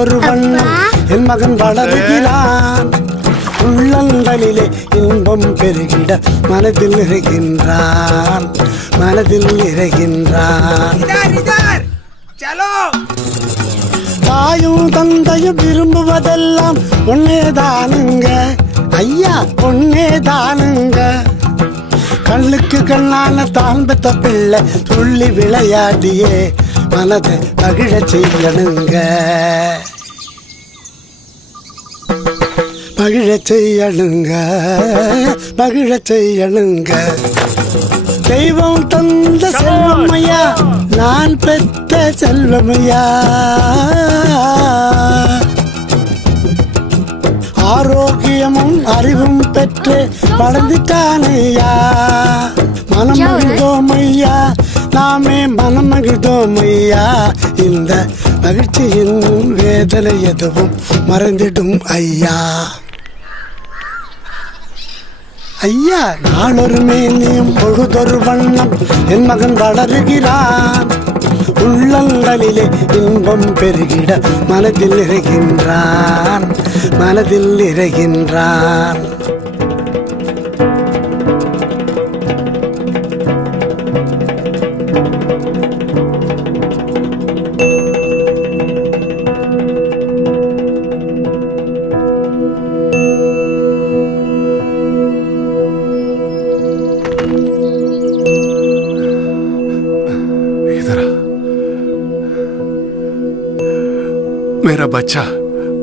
பொழுதொரு வண்ணம் என் மகன் வளருகிறான். உள்ளங்களிலே இன்பம் பெருகிட மனதில் நிறைகின்றான், மனதில் நிறைகின்றான். தாயும் தந்தையும் விரும்புவதெல்லாம் ஒன்னேதானுங்க ஐயா, ஒன்னேதானுங்க. கண்ணுக்கு கண்ணான தான் பெத்த பிள்ளை துள்ளி விளையாடியே மனதை மகிழ செய்யணுங்க, மகிழ செய்யணுங்க, மகிழ செய்யணுங்க. தெய்வம் தந்த செல்வமையா, நான் பெற்ற செல்வமையா. ஆரோக்கியமும் அறிவும் பெற்று வளர்ந்துட்டானையா. மனம் மகிழ்ந்தோம் ஐயா, நாமே மனம் மகிழ்ந்தோம் ஐயா. இந்த மகிழ்ச்சியின் வேதனை எதுவும் மறந்திடும் ஐயா. ஐயா, நாளொரு மேனியும் பொழுதொரு வண்ணம் என் மகன் வளருகிறான். உள்ளங்களிலே இன்பம் பெருகிட மனதில் நிறைகின்றான், மனதில் நிறைகின்றான். मेरा बच्चा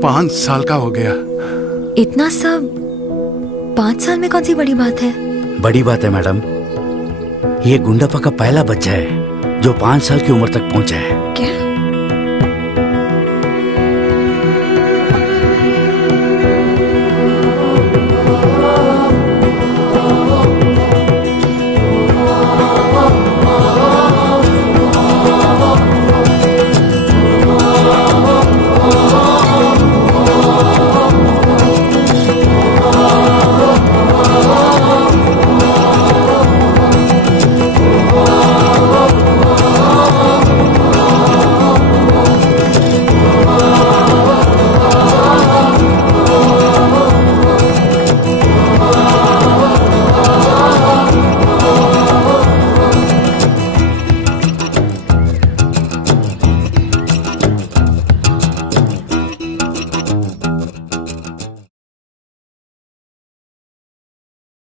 5 साल का हो गया। इतना सब 5 साल में कौन सी बड़ी बात है? बड़ी बात है मैडम, ये गुंडप्पा का पहला बच्चा है जो 5 साल की उम्र तक पहुंचा है। क्या?